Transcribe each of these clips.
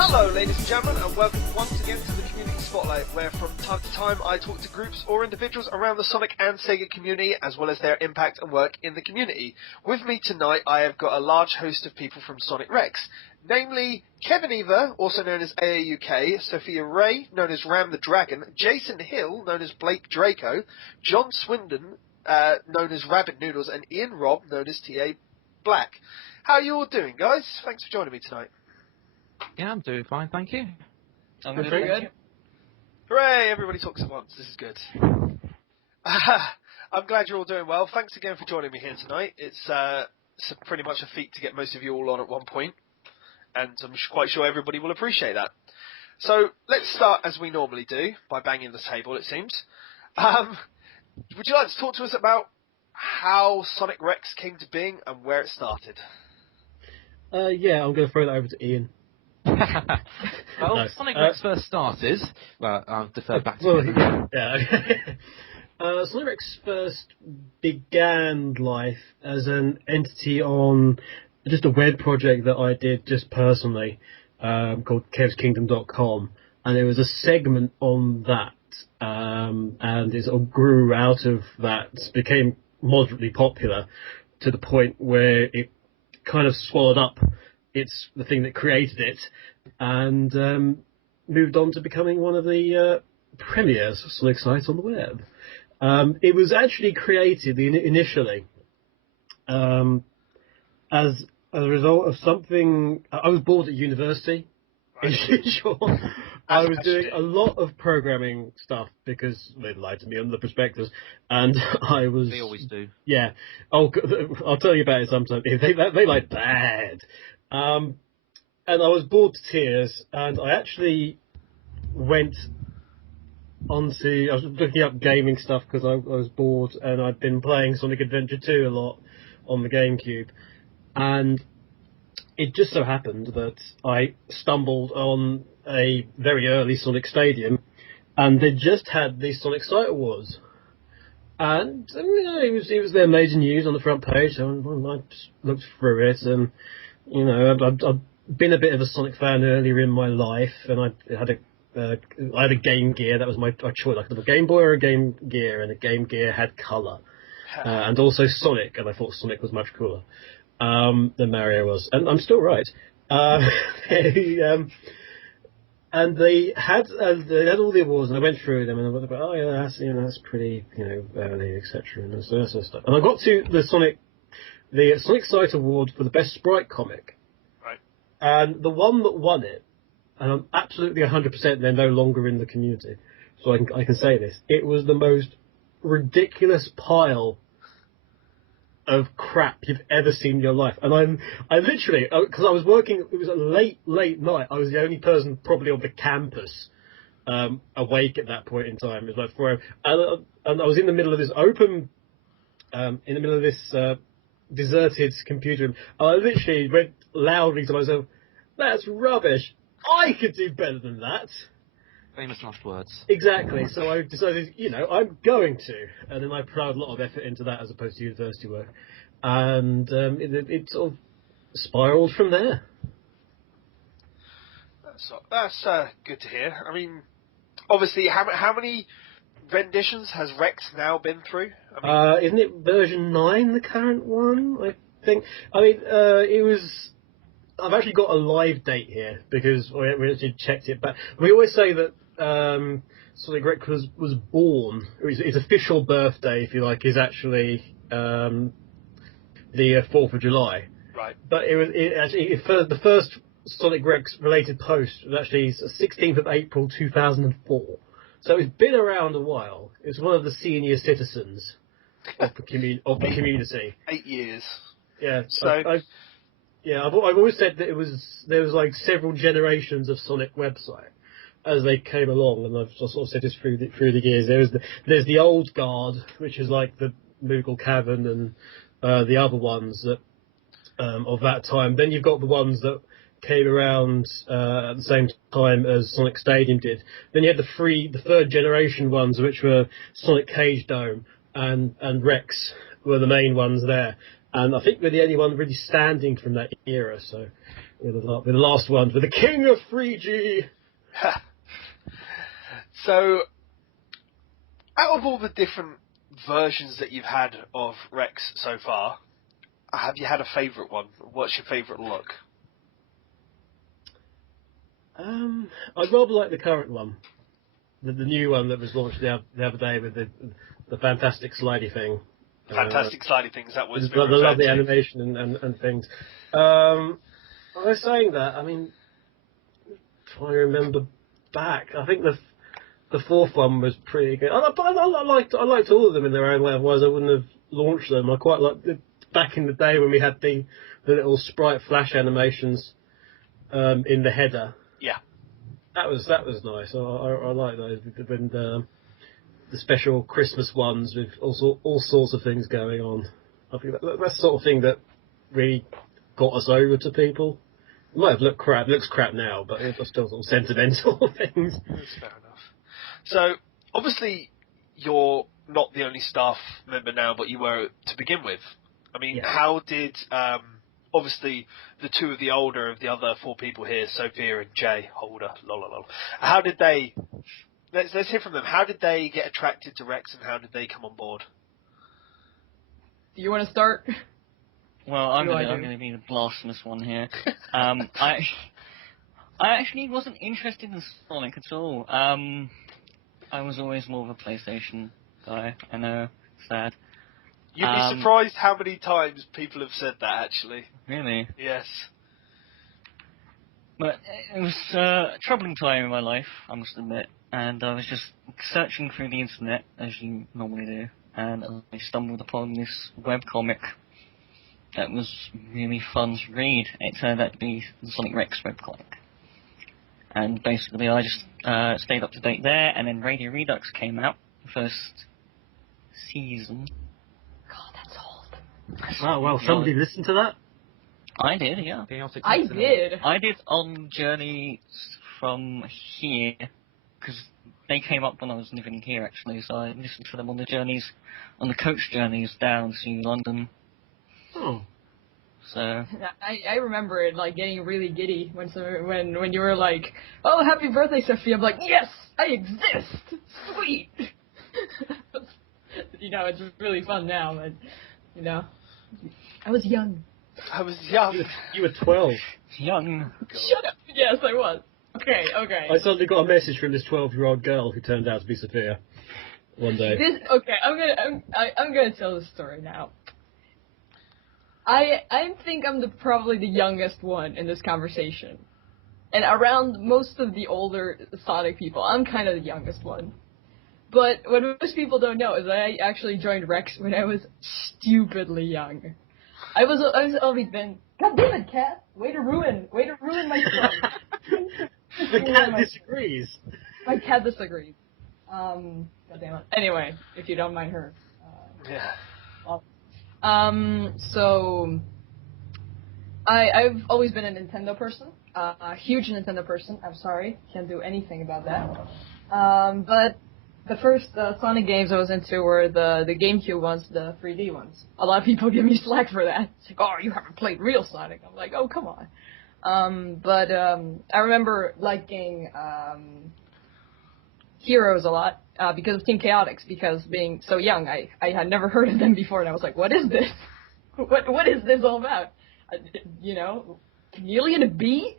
Hello, ladies and gentlemen, and welcome once again to the Community Spotlight, where from time to time I talk to groups or individuals around the Sonic and Sega community, as well as their impact and work in the community. With me tonight, I have got a large host of people from Sonic Rex, namely Kevin Eva, also known as AAUK, Sophia Ray, known as Ram the Dragon, Jason Hill, known as Blake Draco, John Swindon, known as Rabbit Noodles, and Ian Robb, known as TA Black. How are you all doing, guys? Thanks for joining me tonight. Yeah, I'm doing fine, thank you. I'm good, very good. Hooray, everybody talks at once. This is good. I'm glad you're all doing well. Thanks again for joining me here tonight. It's pretty much a feat to get most of you all on at one point, and I'm quite sure everybody will appreciate that. So let's start as we normally do, by banging the table, it seems. Would you like to talk to us about how Sonic Rex came to being and where it started? Yeah, I'm going to throw that over to Ian. Well, No. Sonic Rex first started. Well, I'll defer back to Kevin. Sonic Rex first began life as an entity on just a web project that I did just personally, called kevskingdom.com, and it was a segment on that, and it sort of grew out of that, became moderately popular to the point where it kind of swallowed up the thing that created it, and moved on to becoming one of the premier Sonic sites on the web. It was actually created initially as a result of something. I was bored at university. In short, I was doing a lot of programming stuff because they lied to me on the prospectus, and I was. They always do. Yeah. I'll tell you about it sometime. They like bad. And I was bored to tears, and I actually went I was looking up gaming stuff because I was bored, and I'd been playing Sonic Adventure 2 a lot on the GameCube, and it just so happened that I stumbled on a very early Sonic Stadium, and they just had the Sonic Site Awards. And it was their major news on the front page, so I just looked through it, and I'd been a bit of a Sonic fan earlier in my life, and I had a Game Gear. That was my choice. I could have a Game Boy or a Game Gear, and a Game Gear had colour, and also Sonic, and I thought Sonic was much cooler than Mario was, and I'm still right. And they had all the awards, and I went through them, and I was like, oh yeah, that's pretty, early, etc. and that sort of stuff. And I got to the Sonic Site Award for the best sprite comic. Right. And the one that won it, and I'm absolutely 100% they're no longer in the community, so I can say this. It was the most ridiculous pile of crap you've ever seen in your life. And I literally, because I was working, it was a late night, I was the only person probably on the campus awake at that point in time. It was like 4 a.m. And I was in the middle of this deserted computer room. And I literally went loudly to myself, that's rubbish. I could do better than that. Famous last words. Exactly. So I decided, I'm going to. And then I put a lot of effort into that as opposed to university work. And it sort of spiraled from there. That's good to hear. I mean, obviously, how many renditions has Rex now been through? Isn't it version 9, the current one? I think. I mean, it was. I've actually got a live date here because we actually checked it. But we always say that Sonic Rex was born. His official birthday, if you like, is actually the 4th of July. Right. But the first Sonic Rex related post was actually 16th of April 2004. So it's been around a while. It's one of the senior citizens of the community. 8 years. Yeah. So. I've always said that there was like several generations of Sonic website as they came along, and I've sort of said this through the years. There's the old guard, which is like the Moogle Cavern and the other ones that of that time. Then you've got the ones that came around at the same time as Sonic Stadium did. Then you had the third generation ones, which were Sonic Cage Dome and Rex were the main ones there. And I think we're the only one really standing from that era. So with the last ones, with the King of 3G. So, out of all the different versions that you've had of Rex so far, have you had a favourite one? What's your favourite look? I'd rather like the current one, the new one that was launched the other day with the fantastic slidey thing. Fantastic slidey things, that was the lovely animation and things. I was saying that, I mean, trying to remember back, I think the fourth one was pretty good. I liked all of them in their own way, otherwise I wouldn't have launched them. I quite liked back in the day when we had the little sprite flash animations in the header. Yeah. That was nice. I like those. And the special Christmas ones with all sorts of things going on. I think that's the sort of thing that really got us over to people. It might have looked crap. It looks crap now, but it was still sort of sentimental things. That's fair enough. So, obviously, you're not the only staff member now, but you were to begin with. I mean, How did, obviously, the two of the older of the other four people here, Sophia and Jay, Holder, how did they, let's hear from them, how did they get attracted to Rex and how did they come on board? Do you want to start? Well, I'm going to be the blasphemous one here. I actually wasn't interested in Sonic at all. I was always more of a PlayStation guy. I know, sad. You'd be surprised how many times people have said that, actually. Really? Yes. But it was a troubling time in my life, I must admit, and I was just searching through the internet, as you normally do, and I stumbled upon this webcomic that was really fun to read. It turned out to be the Sonic Rex webcomic. And basically I just stayed up to date there, and then Radio Redux came out, the first season. God, that's old. Oh, well, somebody listened to that? I did, yeah. I did. I did on journeys from here, because they came up when I was living here, actually, so I listened to them on the coach journeys down to London. Oh. So I remember it, like, getting really giddy when you were like, "Oh, happy birthday, Sophia!" I'm like, "Yes, I exist! Sweet!" You know, it's really fun now, but you know, I was young. You were 12. young. Shut up. Yes, I was. Okay. I suddenly got a message from this 12-year-old girl who turned out to be Sophia one day. I'm gonna tell this story now. I think I'm probably the youngest one in this conversation. And around most of the older Sonic people, I'm kind of the youngest one. But what most people don't know is I actually joined Rex when I was stupidly young. I was always been, God damn it, cat! Way to ruin my fun. The cat disagrees. My cat disagrees. God damn it. Anyway, if you don't mind her. Yeah. So I've always been a Nintendo person, a huge Nintendo person. I'm sorry, can't do anything about that. But the first Sonic games I was into were the GameCube ones, the 3D ones. A lot of people give me slack for that. It's like, oh, you haven't played real Sonic. I'm like, oh, come on. But I remember liking Heroes a lot. Because of Team Chaotix, because being so young, I had never heard of them before, and I was like, what is this? What is this all about? You know, chameleon a bee?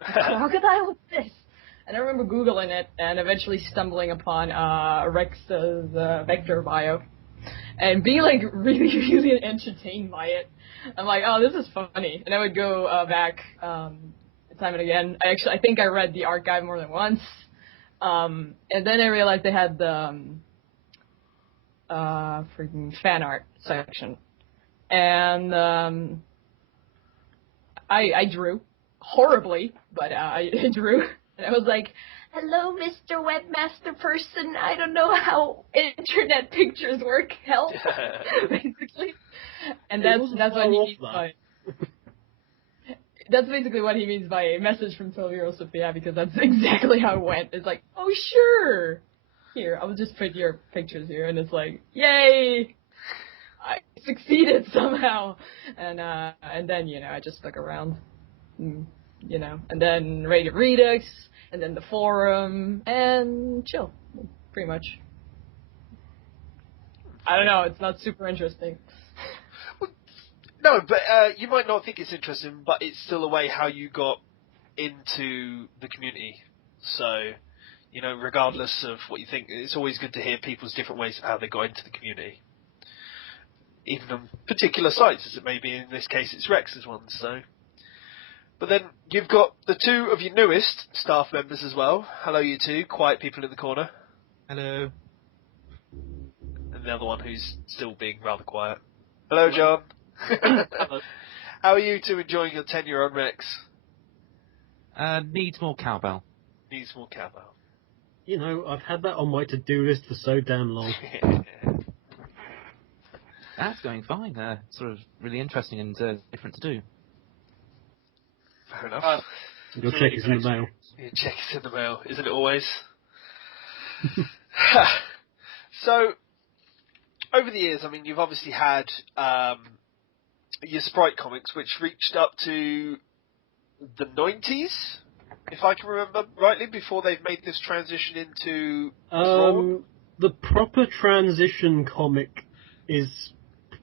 A crocodile? What's this? And I remember Googling it, and eventually stumbling upon Rex's Vector bio, and being like really, really entertained by it. I'm like, oh, this is funny. And I would go back time and again. I think I read the archive more than once. And then I realized they had the freaking fan art section, and I drew horribly, but I drew, and I was like, "Hello, Mr. Webmaster person. I don't know how internet pictures work. Help!" Basically, and that's what he means by. That's basically what he means by a message from 12-year-old Sophia, because that's exactly how it went. It's like, oh, sure. Here, I'll just put your pictures here. And it's like, yay! I succeeded somehow. And then, you know, I just stuck around. and then Radio Redux, and then the forum, and chill, pretty much. I don't know, it's not super interesting. No, but you might not think it's interesting, but it's still a way how you got into the community. So, regardless of what you think, it's always good to hear people's different ways of how they got into the community. Even on particular sites, as it may be, in this case it's Rex's one, so... But then you've got the two of your newest staff members as well. Hello, you two, quiet people in the corner. Hello. And the other one who's still being rather quiet. Hello, John. How are you two enjoying your tenure on Rex? Needs more cowbell. Needs more cowbell. I've had that on my to-do list for so damn long. That's going fine. Sort of really interesting and different to do. Fair enough. Your check is in the mail. Your check is in the mail, isn't it always? So, over the years, you've obviously had your Sprite comics, which reached up to the 90s, if I can remember rightly, before they've made this transition into Drawn. The proper transition comic is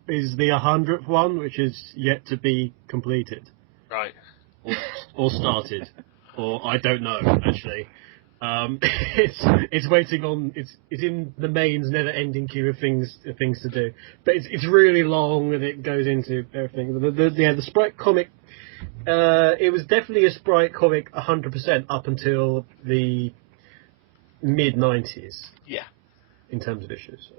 the 100th one, which is yet to be completed. Right. Or started. Or I don't know, actually. It's waiting on. It's in the main's never-ending queue of things to do. But it's really long and it goes into everything. The Sprite comic. It was definitely a Sprite comic 100% up until the mid 90s. Yeah. In terms of issues.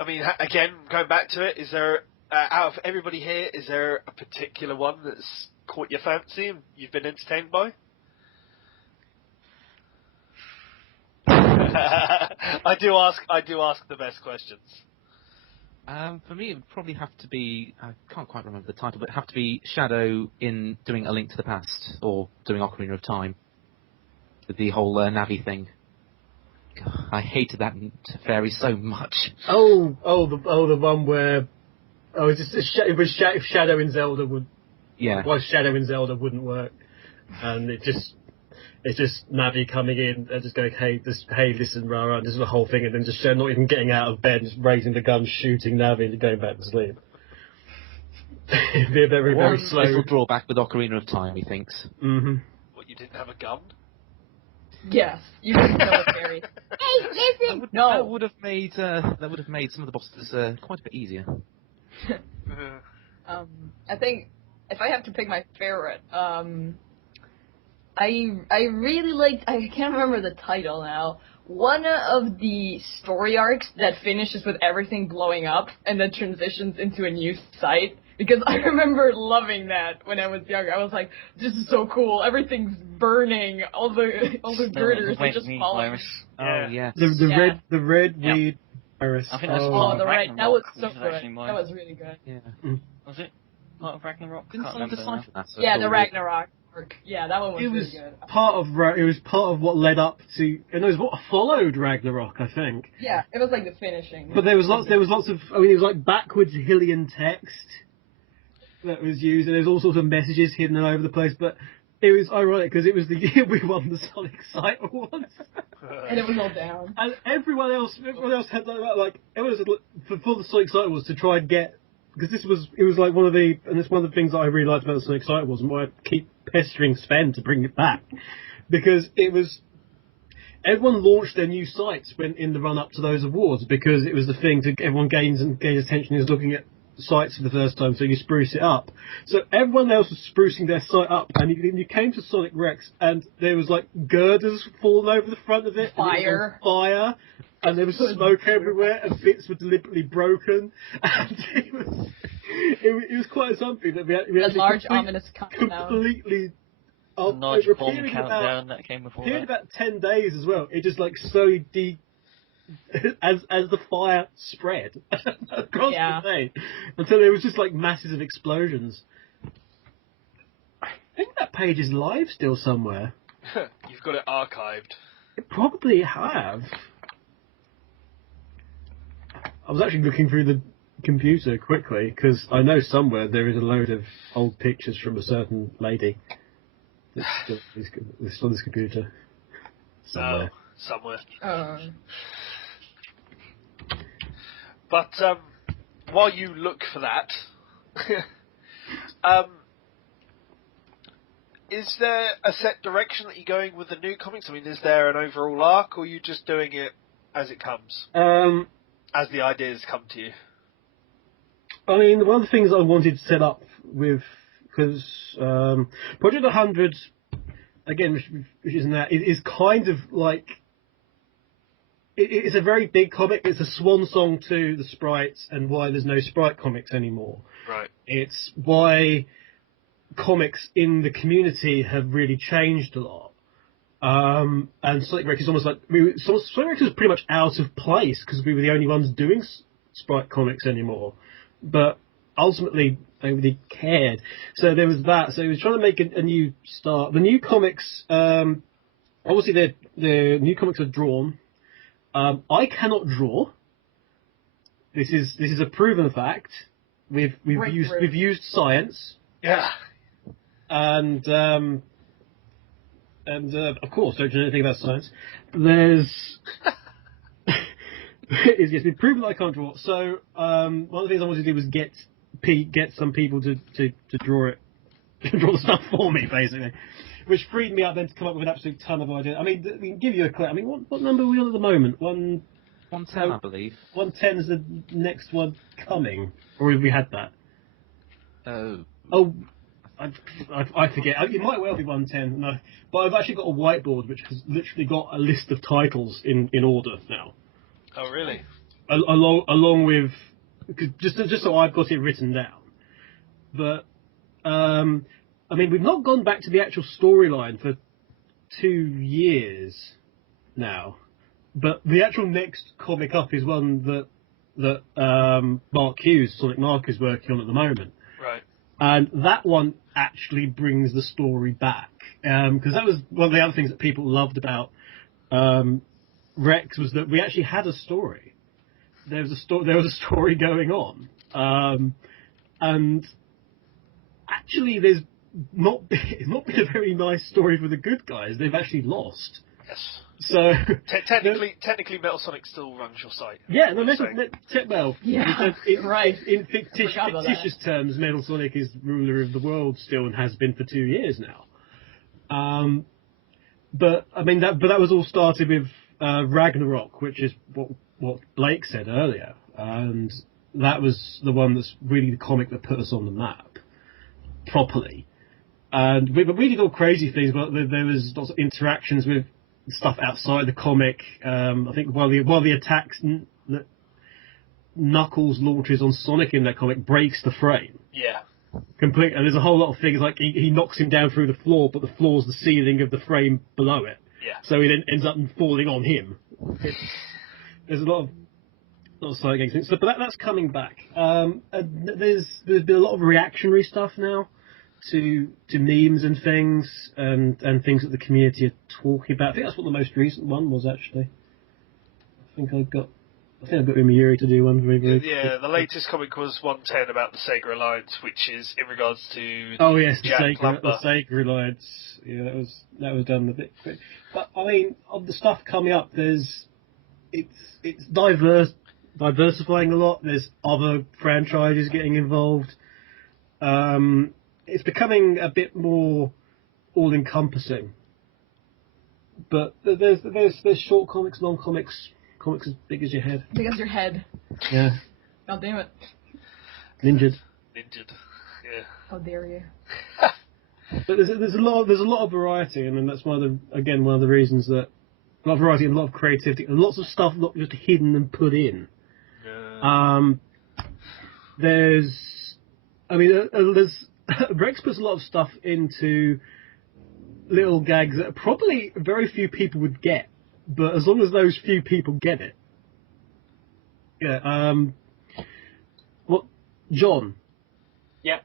Again, going back to it, is there out of everybody here, is there a particular one that's caught your fancy and you've been entertained by? I do ask the best questions. For me, it would probably have to be, I can't quite remember the title, but it would have to be Shadow in doing A Link to the Past, or doing Ocarina of Time, with the whole Navi thing. God, I hated that fairy so much. The one where it was if Shadow in Zelda would. Yeah. Why Shadow in Zelda wouldn't work, and it's just Navi coming in and just going, hey, listen, Rara, and this is the whole thing, and then just not even getting out of bed, just raising the gun, shooting Navi, and going back to sleep. It'd be a very, very slow. Little drawback with Ocarina of Time, he thinks. Mm-hmm. What, you didn't have a gun? Yes, you didn't kill a fairy. Hey, listen! That would have made some of the bosses quite a bit easier. I think if I have to pick my favorite, I really liked, I can't remember the title now, one of the story arcs that finishes with everything blowing up and then transitions into a new site. Because I remember loving that when I was younger. I was like, this is so cool. Everything's burning. All the girders are just falling. Oh, yeah. The red weed virus. I think that's the red. That was so good. That was really good. Yeah. Was it part of Ragnarok? Didn't someone decipher that? Yeah, the Ragnarok arc. Yeah, that one was really good. It was part of what led up to, and it was what followed Ragnarok, I think. Yeah, it was like the finishing. But there was lots of. It was like backwards Hylian text that was used, and there's all sorts of messages hidden all over the place. But it was ironic because it was the year we won the Sonic Site Awards, and it was all down. And everyone else had for the Sonic Site Awards to try and get, because it was like one of the things that I really liked about the Sonic Site Awards, and why I keep pestering Sven to bring it back, because it was. Everyone launched their new sites when in the run up to those awards, because it was the thing to everyone gains attention is looking at sites for the first time, so you spruce it up. So everyone else was sprucing their site up, and you came to Sonic Rex, and there was like girders falling over the front of it, fire, and there was smoke everywhere, and bits were deliberately broken, and it was quite something that we had a large ominous countdown. Completely. Large bomb countdown that came before that. About 10 days as well. It just like slowly as the fire spread across the day, until there was just like masses of explosions. I think that page is live still somewhere. You've got it archived. It probably have. I was actually looking through computer quickly, because I know somewhere there is a load of old pictures from a certain lady that's still on this computer. Somewhere. Somewhere. But while you look for that, is there a set direction that you're going with the new comics? I mean, is there an overall arc, or are you just doing it as it comes, as the ideas come to you? I mean, one of the things I wanted to set up with, because Project 100, again, which isn't that, it is kind of like, it's a very big comic. It's a swan song to the sprites and why there's no sprite comics anymore. Right. It's why comics in the community have really changed a lot. And Sonic Rex is almost like... Sonic Rex was pretty much out of place because we were the only ones doing sprite comics anymore. But ultimately, nobody cared. So there was that. So he was trying to make a new start. The new comics... obviously, the new comics are drawn. I cannot draw. This is a proven fact. We've used science. Yeah. And of course, don't you know anything about science? It's been proven that I can't draw. So one of the things I wanted to do was get some people to draw it, draw the stuff for me, basically, which freed me up then to come up with an absolute ton of ideas. I mean, we can give you a clue. I mean, what number are we on at the moment? 110, I believe. 110 is the next one coming, or have we had that? Oh. I forget. It might well be 110. No, but I've actually got a whiteboard which has literally got a list of titles in order now. Oh, really? Along with just so I've got it written down. But I mean, we've not gone back to the actual storyline for 2 years now. But the actual next comic up is one that Mark Hughes, Sonic Mark, is working on at the moment. Right. And that one actually brings the story back. Because that was one of the other things that people loved about Rex, was that we actually had a story. There was a story going on. And actually there's it's not been a very nice story for the good guys. They've actually lost. Yes. So technically, Metal Sonic still runs your site. Yeah, no, Right. In fictitious terms, Metal Sonic is ruler of the world still and has been for 2 years now. But I mean that was all started with Ragnarok, which is what Blake said earlier, and that was the one that's really the comic that put us on the map properly. And we did all crazy things, but there was lots of interactions with stuff outside the comic. I think while the attacks that Knuckles launches on Sonic in that comic breaks the frame. Yeah. Completely. And there's a whole lot of things like he knocks him down through the floor, but the floor's the ceiling of the frame below it. Yeah. So he then ends up falling on him. There's a lot of Sonic games, but that's coming back. And there's been a lot of reactionary stuff now to memes and things and things that the community are talking about. I think that's what the most recent one was, actually. I think I've got Umiyuri to do one. Yeah, the latest comic was 110 about the Sega Alliance, which is in regards to the Sega Alliance. Yeah, that was done a bit quick. But I mean, of the stuff coming up, it's diversifying a lot. There's other franchises getting involved. It's becoming a bit more all-encompassing. But there's short comics, long comics, comics as big as your head. Big as your head. Yeah. God damn it. Ninja. Ninja. Yeah. How dare you. But there's a lot of variety, and that's one of the reasons that a lot of variety and a lot of creativity and lots of stuff not just hidden and put in. There's Rex puts a lot of stuff into little gags that probably very few people would get, but as long as those few people get it. Yeah. John? Yeah.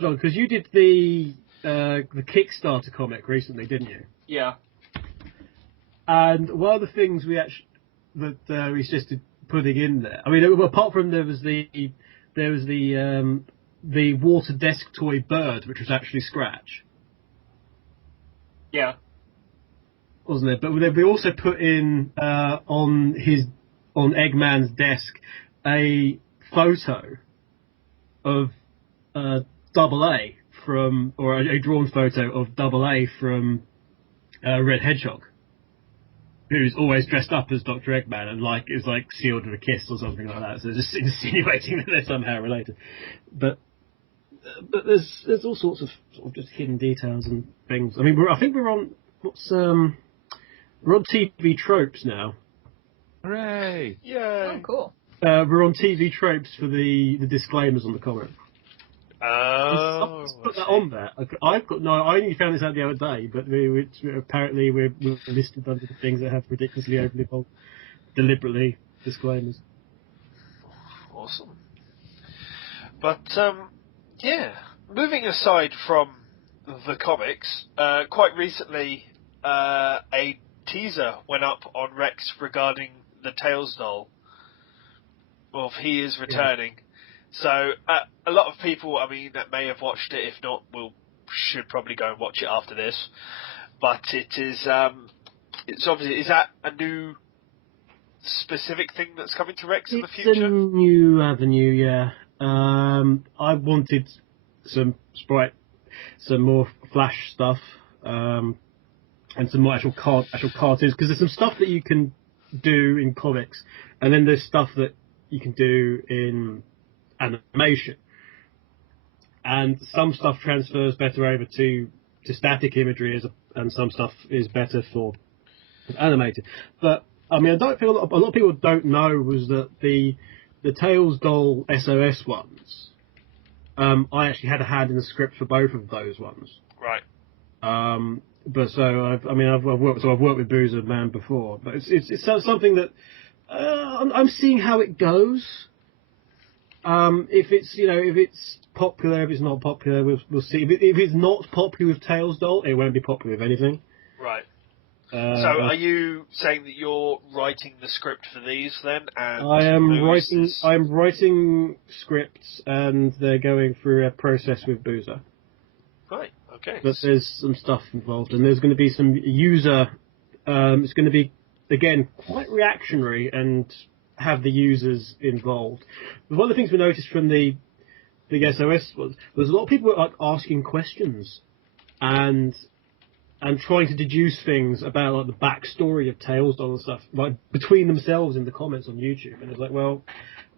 John, because you did the Kickstarter comic recently, didn't you? Yeah. And one of the things we suggested putting in there. I mean, apart from there was the water desk toy bird, which was actually Scratch, Yeah. wasn't it? But we also put in on Eggman's desk a photo of Double A from, or a drawn photo of Double A from Red Hedgehog, who's always dressed up as Dr. Eggman and is sealed with a kiss or something like that. So just insinuating that they're somehow related. But there's all sorts of just hidden details and things. I mean, I think we're on we're on TV Tropes now. Hooray! Yeah. Oh, cool. We're on TV Tropes for the disclaimers on the comic. Oh. Let's put that on there. I've got no. I only found this out the other day, but apparently we're listed under the things that have ridiculously overly bold, deliberately disclaimers. Awesome. But yeah, moving aside from the comics, quite recently a teaser went up on Rex regarding the Tails doll. Well, he is returning. So a lot of people, I mean, that may have watched it. If not, should probably go and watch it after this. But it is, it's obviously, is that a new specific thing that's coming to Rex in the future? It's a new avenue, yeah. I wanted some more Flash stuff, and some more actual cartoons, because there's some stuff that you can do in comics, and then there's stuff that you can do in animation, and some stuff transfers better over to static imagery, and some stuff is better for animated. But I mean, I don't feel a lot of people don't know was that the Tails doll SOS ones, I actually had a hand in the script for both of those ones. Right. But so I've worked with Boozer Man before, but it's something that I'm seeing how it goes. If it's popular, if it's not popular, we'll see. If it's not popular with Tails doll, it won't be popular with anything. Right. So are you saying that you're writing the script for these then? And I'm writing scripts, and they're going through a process with Boozer. Right. Okay. But there's some stuff involved, and there's going to be some user. It's going to be again quite reactionary and have the users involved. But one of the things we noticed from the SOS was a lot of people were asking questions and trying to deduce things about the backstory of Tails doll and stuff between themselves in the comments on YouTube. And it's like, well,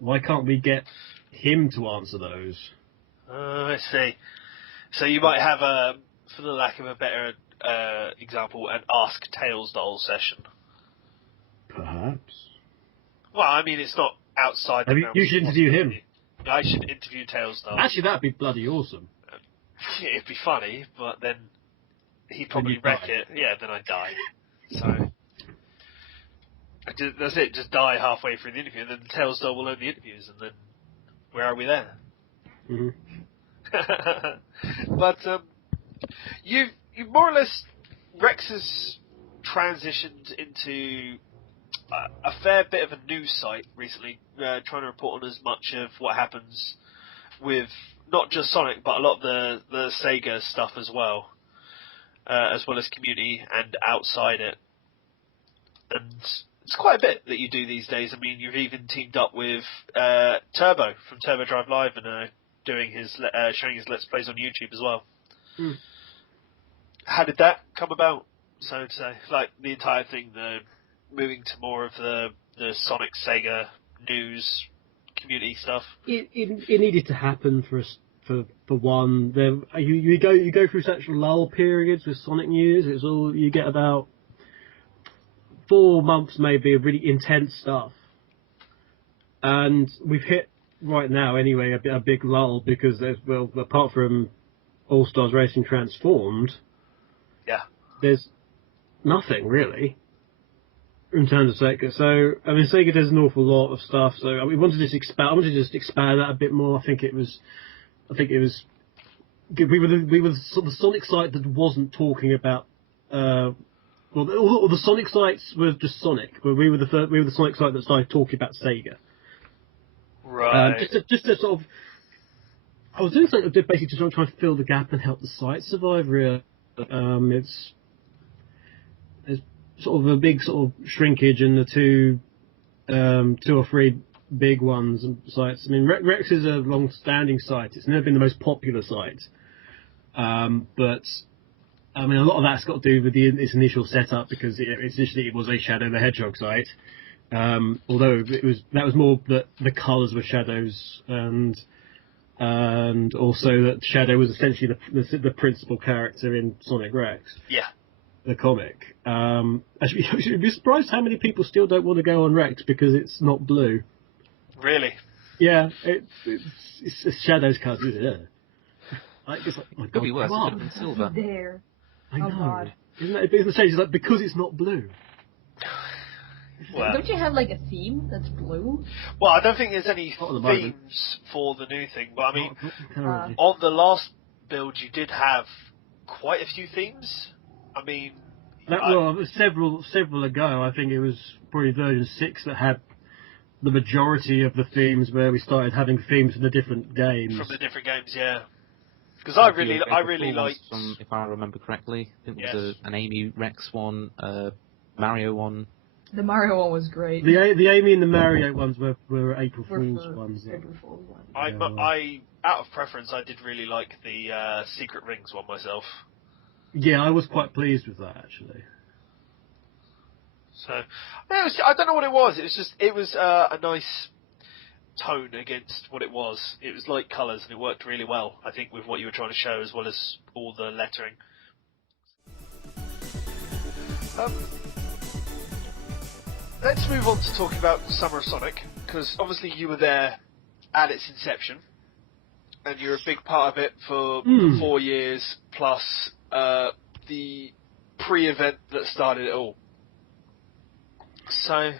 why can't we get him to answer those? I see. So you might have for the lack of a better example, an Ask Tails doll session. Perhaps. Well, I mean, it's not outside the realm. You should interview him. I should interview Tails doll. Actually, that'd be bloody awesome. It'd be funny, but then he'd probably wreck it. Yeah, then I'd die. So that's it. Just die halfway through the interview, and then the Tails doll will own the interviews, and then where are we then? Mm-hmm. But you more or less, Rex has transitioned into a fair bit of a news site recently, trying to report on as much of what happens with not just Sonic, but a lot of the Sega stuff as well as community and outside it. And it's quite a bit that you do these days. I mean, you've even teamed up with Turbo from Turbo Drive Live and doing showing his Let's Plays on YouTube as well. Mm. How did that come about, so to say? Like the entire thing, moving to more of the Sonic Sega news community stuff. It needed to happen for one. You go through such lull periods with Sonic news. It's all you get about 4 months maybe of really intense stuff, and we've hit right now anyway a big lull because apart from All Stars Racing Transformed, yeah, there's nothing really in terms of Sega. So I mean, Sega does an awful lot of stuff. So we wanted to just expand that a bit more. I think it was we were the sort of Sonic site that wasn't talking about Well, all the Sonic sites were just Sonic. But we were the Sonic site that started talking about Sega. Right. Just to sort of, I was doing something basically to try and fill the gap and help the site survive. Really, it's sort of a big sort of shrinkage in the two or three big ones and sites. I mean, Rex is a long-standing site. It's never been the most popular site, but I mean, a lot of that's got to do with its initial setup because it was a Shadow the Hedgehog site. Although that was more that the colours were shadows and also that Shadow was essentially the principal character in Sonic Rex. Yeah. The comic. Actually, you'd be surprised how many people still don't want to go on Rex because it's not blue. Really? Yeah, it's Shadow's colour. Yeah. It's like, oh my Could God, be worse. It come could have on. been silver. There. I Oh, know. God. Isn't that the stage? It's like because it's not blue. Well, Don't you have like a theme that's blue? well, I don't think there's any Not at the moment. themes for the new thing, but I mean, Currently. on the last build, you did have quite a few themes. I mean, Several ago, I think it was probably version 6 that had the majority of the themes where we started having themes from the different games. from the different games, yeah. Because I really April liked. ones, if I remember correctly. I think Yes. there was an Amy Rex one, Mario one. The Mario one was great. The Amy and the Mario ones were April Were Fool's for ones. April Fool's one. I out of preference, I did really like the Secret Rings one myself. Yeah, I was quite pleased with that actually. So I don't know what it was. It was a nice tone against what it was. It was light colours and it worked really well. I think with what you were trying to show as well as all the lettering. Let's move on to talking about Summer of Sonic, because obviously you were there at its inception, and you're a big part of it for the 4 years plus the pre-event that started it all. So,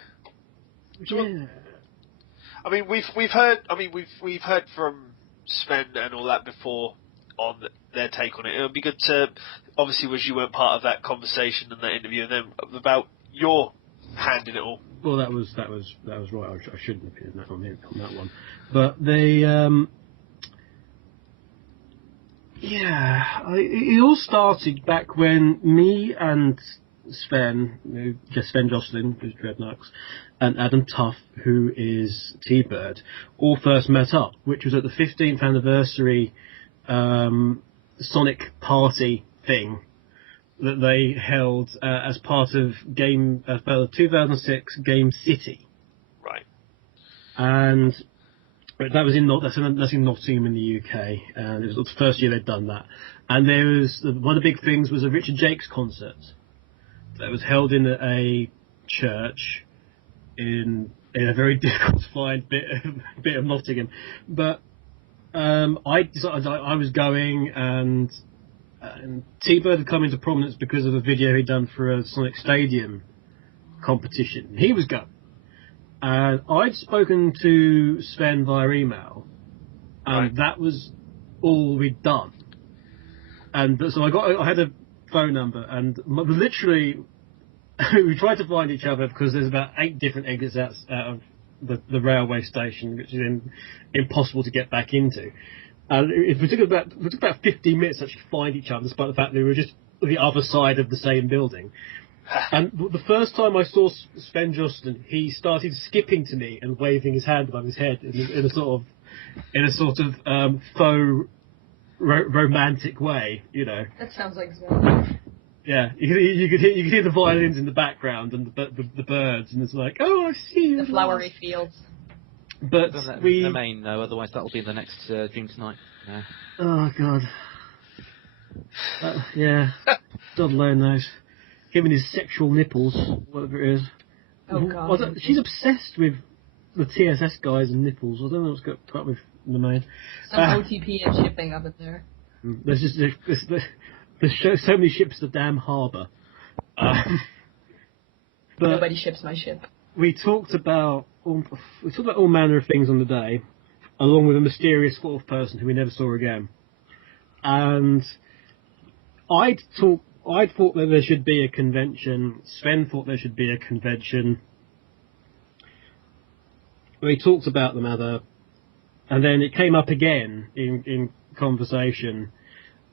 Yeah. I mean, we've heard from Sven and all that before on their take on it. It would be good to, obviously, was you weren't part of that conversation and that interview, and then about your hand in it all. Well, that was right. I shouldn't have been on that one, but they it all started back when me and Sven Jocelyn, who's Dreadnoughts, and Adam Tuff, who is T-Bird, all first met up, which was at the 15th anniversary Sonic party thing that they held as part of the 2006 Game City. Right. And that was that's in Nottingham in the UK, and it was the first year they'd done that. And there was one of the big things was a Richard Jakes concert that was held in a church in a very difficult to find bit of Nottingham. But I decided I was going, and T-Bird had come into prominence because of a video he'd done for a Sonic Stadium competition. He was going. And I'd spoken to Sven via email, and Right. that was all we'd done. And so I had a phone number, and literally we tried to find each other because there's about 8 different exits out of the railway station, which is impossible to get back into. And it took about 15 minutes to actually find each other, despite the fact that we were just on the other side of the same building. And the first time I saw Sven Jocelyn, he started skipping to me and waving his hand above his head in a sort of faux romantic way, you know. That sounds like Sven. Yeah, you could hear the violins in the background and the birds, and it's like, oh, I see you. The flowery fields. But Don't let we. the main though, otherwise that'll be the next Dream Tonight. Yeah. Oh God. Yeah. God alone knows. Him and his sexual nipples, whatever it is. Oh God. She's obsessed with the TSS guys and nipples. I don't know what's got up with the main. Some OTP and shipping up in there. There's just there's so many ships to the damn harbour. But Nobody ships my ship. we talked about all manner of things on the day, along with a mysterious fourth person who we never saw again. And I'd talked I thought that there should be a convention. Sven thought there should be a convention. We talked about the matter, and then it came up again in conversation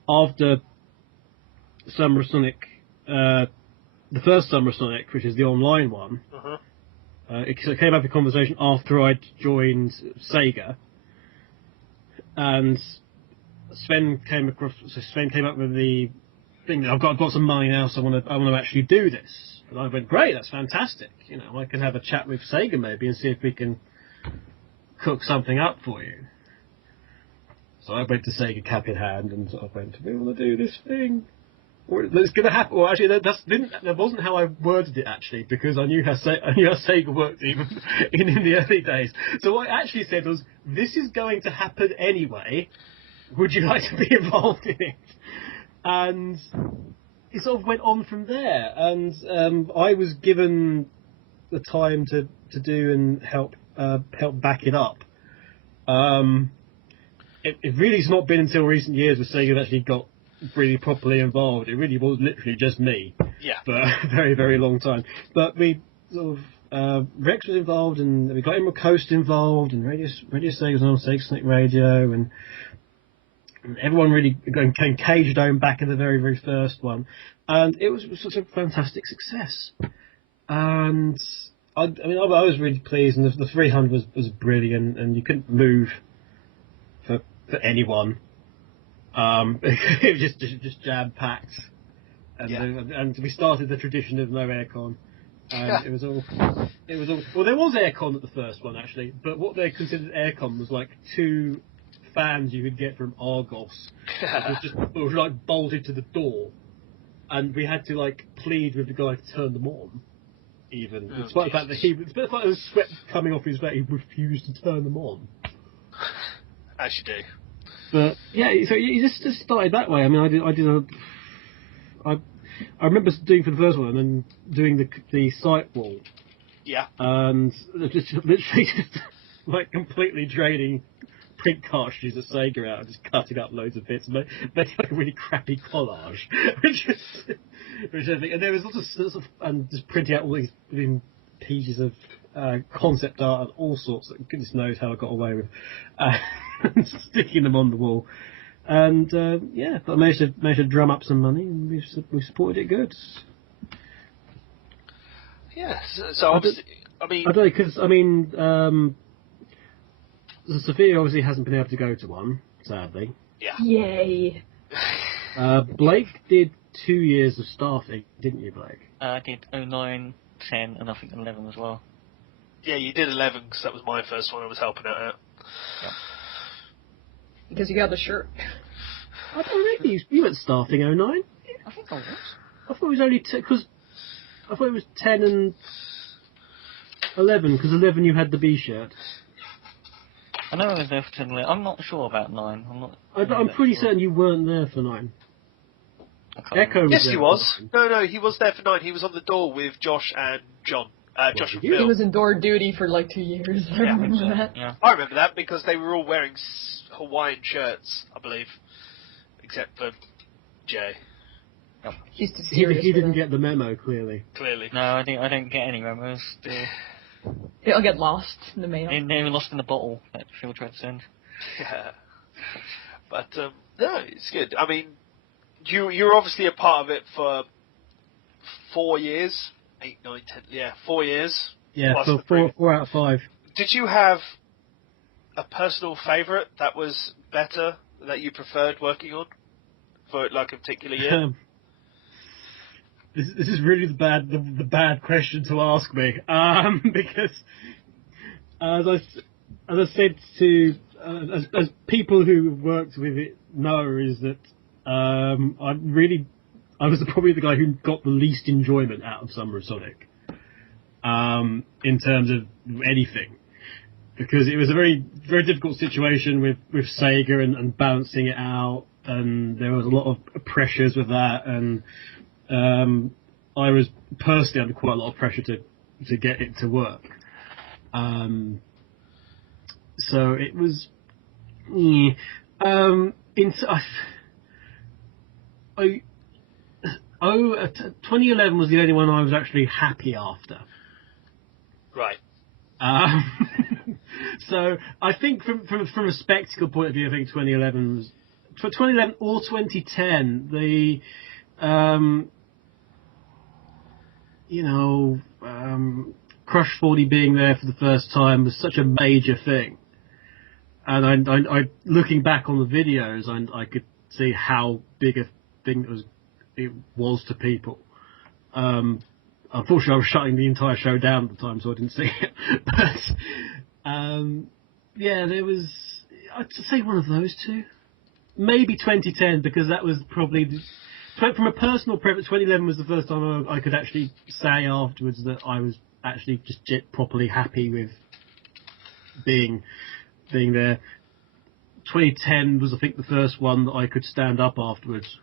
after Summer Sonic, the first Summer Sonic, which is the online one. Uh-huh. It came up in conversation after I'd joined Sega, and Sven came up with the thing that I've got some money now, so I want to actually do this. And I went, great, that's fantastic. You know, I can have a chat with Sega maybe and see if we can cook something up for you. So I went to Sega cap in hand and I went, we want to do this thing. Or it's going to happen. Well, actually, that wasn't how I worded it, actually, because I knew how Sega worked even in the early days. So what I actually said was, this is going to happen anyway. Would you like to be involved in it? And it sort of went on from there. And I was given the time to do and help back it up. It really has not been until recent years where Sega actually got really properly involved. It really was literally just me for a very, very long time. But we sort of Rex was involved, and we got Emerald Coast involved, and Radio Sega was on Sega Sonic Radio, and everyone really came Cage Dome back in the very, very first one, and it was such a fantastic success. And I was really pleased, and the 300 was brilliant, and you couldn't move for anyone. It was just jam packed, and we started the tradition of no aircon. And it was all. Well, there was aircon at the first one actually, but what they considered aircon was like 2 fans you could get from Argos. It was like bolted to the door, and we had to like plead with the guy to turn them on. Even despite the fact that despite there was sweat coming off his face, he refused to turn them on. As you do. But yeah, so you just started that way. I mean, I remember doing for the first one and then doing the site wall. Yeah. And just literally like completely draining print cartridges at Sega out and just cutting up loads of bits and making like a really crappy collage, which I think. And there was lots of and just printing out all these pieces of concept art and all sorts that goodness knows how I got away with, sticking them on the wall. And but I managed to drum up some money, and we supported it good. Yeah, so obviously, I don't know, because Sophia obviously hasn't been able to go to one, sadly. Yeah. Yay. Blake did 2 years of staffing, didn't you, Blake? I did 09, 10, and I think 11 as well. Yeah, you did 11 because that was my first one I was helping out at. Yeah. Because you got the shirt. I don't know. You went staffing 09? I think I was. I thought it was only because I thought it was 10 and 11 because 11 you had the B shirt. I know I was there for 10 and 11. I'm not sure about 9. I'm pretty certain you weren't there for 9. Echo was yes, there he was. For 9. No, he was there for 9. He was on the door with Josh and John. Josh and He Phil. was in door duty for like 2 years. I remember that. Yeah. I remember that because they were all wearing Hawaiian shirts, I believe, except for Jay. He's too serious. He for didn't that. get the memo, clearly. Clearly. No, I don't get any memos. It'll get lost in the mail. They were lost in the bottle that Phil tried to send. Yeah. But, no, it's good. I mean, you're obviously a part of it for 4 years. 8, 9, 10, 4 years. Yeah, plus so the 4 out of 5. Did you have a personal favourite that was better, that you preferred working on for like a particular year? This is really the bad question to ask me, because as I said to as people who have worked with it know, is that I was probably the guy who got the least enjoyment out of Summer of Sonic, in terms of anything, because it was a very, very difficult situation with Sega and balancing it out, and there was a lot of pressures with that, and I was personally under quite a lot of pressure to get it to work. So it was, 2011 was the only one I was actually happy after. Right. So I think from a spectacle point of view, I think 2011 was, for 2011 or 2010, the Crush 40 being there for the first time was such a major thing, and I looking back on the videos, I could see how big a thing it was to people. Unfortunately, I was shutting the entire show down at the time, so I didn't see it. But yeah, there was, I'd say one of those two, maybe 2010, because that was probably from a personal preference. 2011 was the first time I could actually say afterwards that I was actually just properly happy with being there. 2010 was, I think, the first one that I could stand up afterwards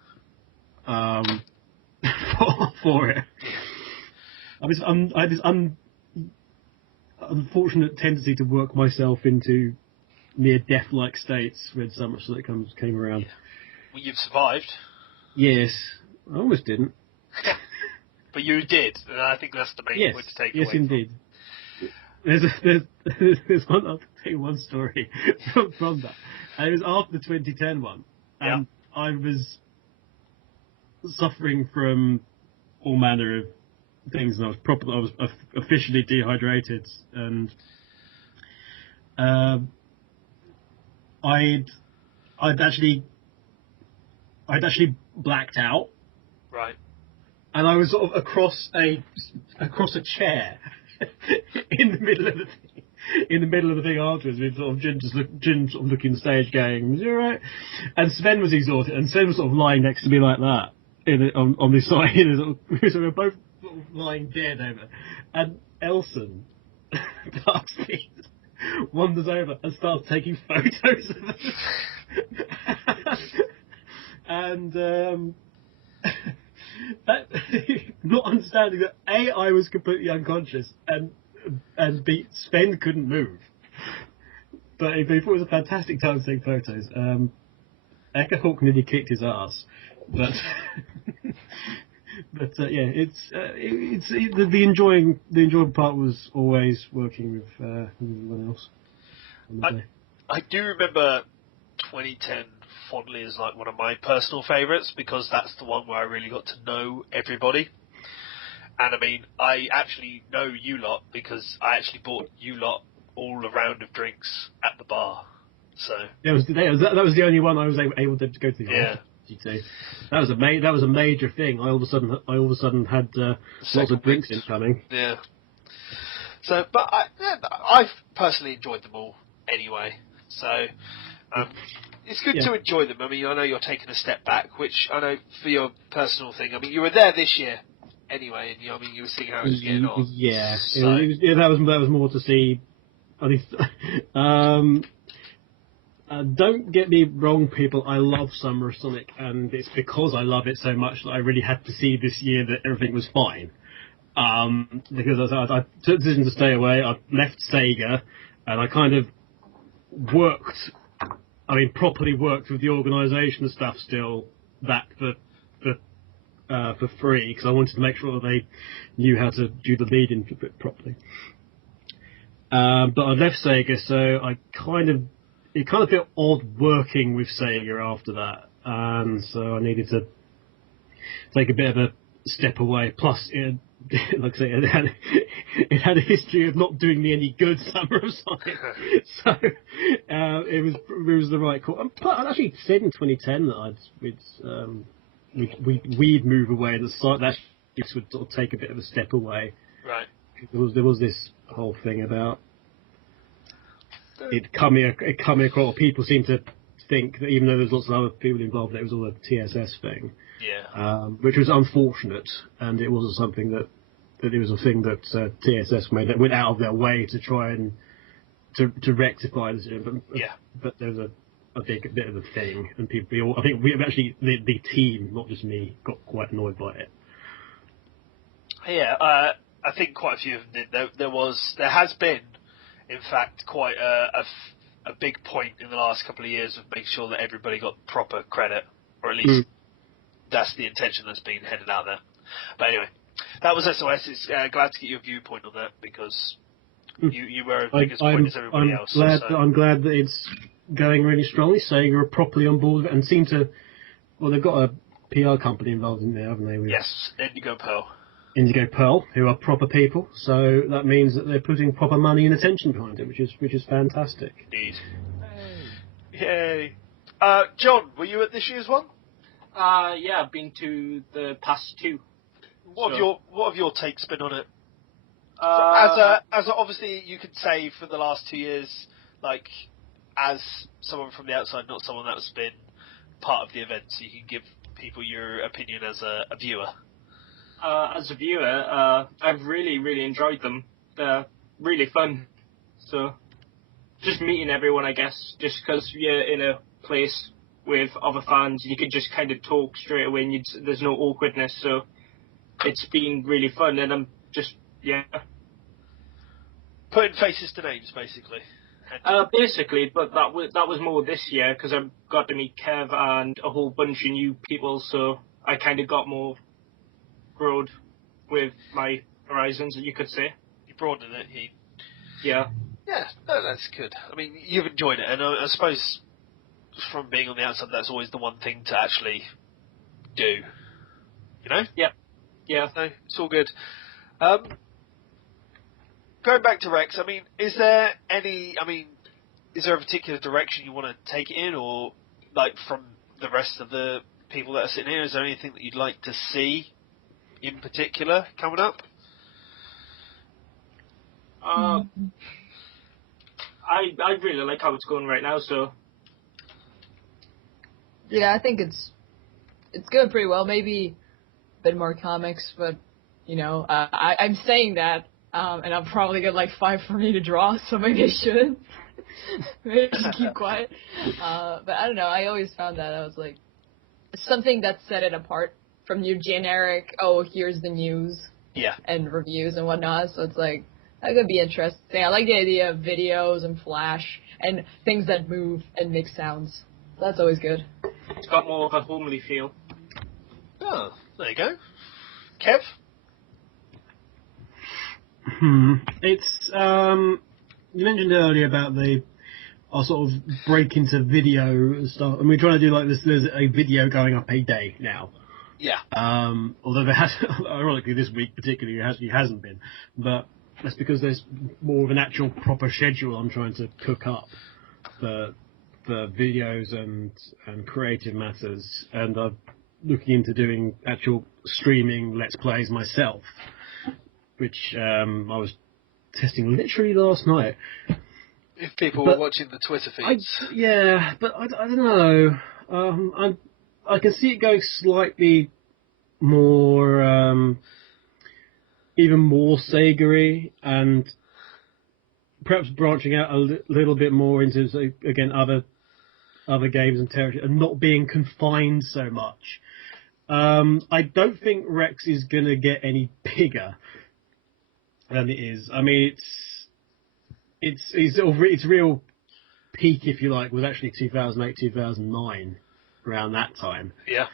for it. I had this unfortunate tendency to work myself into near death-like states when so much that came around. Well, you've survived. Yes, I almost didn't. But you did, and I think that's the main point to take away. Yes, indeed. There's one. I'll tell you one story from that. And it was after the 2010 one, and I was suffering from all manner of things, and I was officially dehydrated, and I'd actually blacked out. Right. And I was sort of across a chair in the middle of the thing afterwards, with sort of Jin sort of looking on the stage going, "Is you alright?" And Sven was exhausted, and Sven was sort of lying next to me like that on this side, so we were both sort of lying dead over. And Elson, Darkspeed, wanders over and starts taking photos of us. And not understanding that A, I was completely unconscious, and B, Sven couldn't move. But he thought it was a fantastic time to take photos. Echo Hawk nearly kicked his ass, but yeah, the enjoying part was always working with everyone else on the day. I do remember 2010 fondly as like one of my personal favourites, because that's the one where I really got to know everybody. And I mean, I actually know you lot because I actually bought you lot all a round of drinks at the bar. So that was the only one I was able to go to. Yeah. That was a major thing. I all of a sudden had lots of drinks incoming. Yeah. So, but I've personally enjoyed them all anyway. So it's good to enjoy them. I mean, I know you're taking a step back, which I know for your personal thing. I mean, you were there this year anyway, and you were seeing how it was getting on. Yeah. So, that was more to see. I think. Don't get me wrong, people. I love Summer of Sonic, and it's because I love it so much that I really had to see this year that everything was fine. Because I took the decision to stay away. I left Sega, and I kind of properly worked with the organisation and stuff still back for free, because I wanted to make sure that they knew how to do the lead-in properly. But I left Sega, so it kind of felt odd working with Sega after that, and so I needed to take a bit of a step away. Plus, like I say, it had a history of not doing me any good, Summer of Sonic, so it was the right call. But I actually said in 2010 that we'd move away, and that this would sort of take a bit of a step away. Right. There was this whole thing about it coming across. People seem to think that even though there's lots of other people involved, it was all a TSS thing. Yeah. Which was unfortunate, and it wasn't something that it was a thing that TSS went out of their way to try and to rectify this. But there was a big bit of a thing, and people. I think the team, not just me, got quite annoyed by it. Yeah. I think quite a few of them did. There has been, in fact, quite a big point in the last couple of years of making sure that everybody got proper credit, or at least that's the intention that's being headed out there. But anyway, that was SOS. It's glad to get your viewpoint on that, because you were as big as point as everybody else. I'm glad that it's going really strongly. Sega are properly on board with it and seem to. Well, they've got a PR company involved in there, haven't they? Yes, Indigo Pearl, who are proper people. So that means that they're putting proper money and attention behind it, which is fantastic. Indeed. Yay. John, were you at this year's one? Yeah, I've been to the past two. What have your takes been on it? As obviously you could say for the last 2 years, like as someone from the outside, not someone that's been part of the event, so you can give people your opinion as a viewer. As a viewer, I've really enjoyed them. They're really fun. So, just meeting everyone, I guess, just because you're in a place with other fans, you can just kind of talk straight away, and there's no awkwardness. So, it's been really fun, and I'm just putting faces to names, basically. Basically, but that was more this year because I got to meet Kev and a whole bunch of new people, so I kind of got more broad with my horizons, you could say. You broadened it. Yeah. Yeah, no, that's good. I mean, you've enjoyed it, and I suppose from being on the outside, that's always the one thing to actually do. You know? Yep. Yeah. No, it's all good. Going back to Rex, I mean, is there a particular direction you want to take it in, or like from the rest of the people that are sitting here, is there anything that you'd like to see in particular coming up? I really like how it's going right now, so. Yeah, I think it's going pretty well. Maybe a bit more comics, but I'm saying that. And I'll probably get like 5 for me to draw, so maybe I shouldn't. Maybe I should keep quiet. But I don't know, I always found that I was like, something that set it apart from your generic, here's the news. Yeah. And reviews and whatnot, so it's like, that could be interesting. I like the idea of videos and flash and things that move and make sounds. That's always good. It's got more of a homely feel. Oh, there you go. Kev? It's you mentioned earlier about our sort of break into video and stuff, and we're trying to do like this. There's a video going up a day now. Yeah. Although there has, ironically, this week particularly hasn't been, but that's because there's more of an actual proper schedule I'm trying to cook up for videos and creative matters, and I'm looking into doing actual streaming Let's Plays myself, which I was testing literally last night. If people were watching the Twitter feeds. But I don't know. I can see it going slightly more, even more Sega-y, and perhaps branching out a little bit more into, again, other games and territory, and not being confined so much. I don't think Rex is going to get any bigger than it is. I mean, its real peak, if you like, was actually 2008, 2009, around that time. Yeah.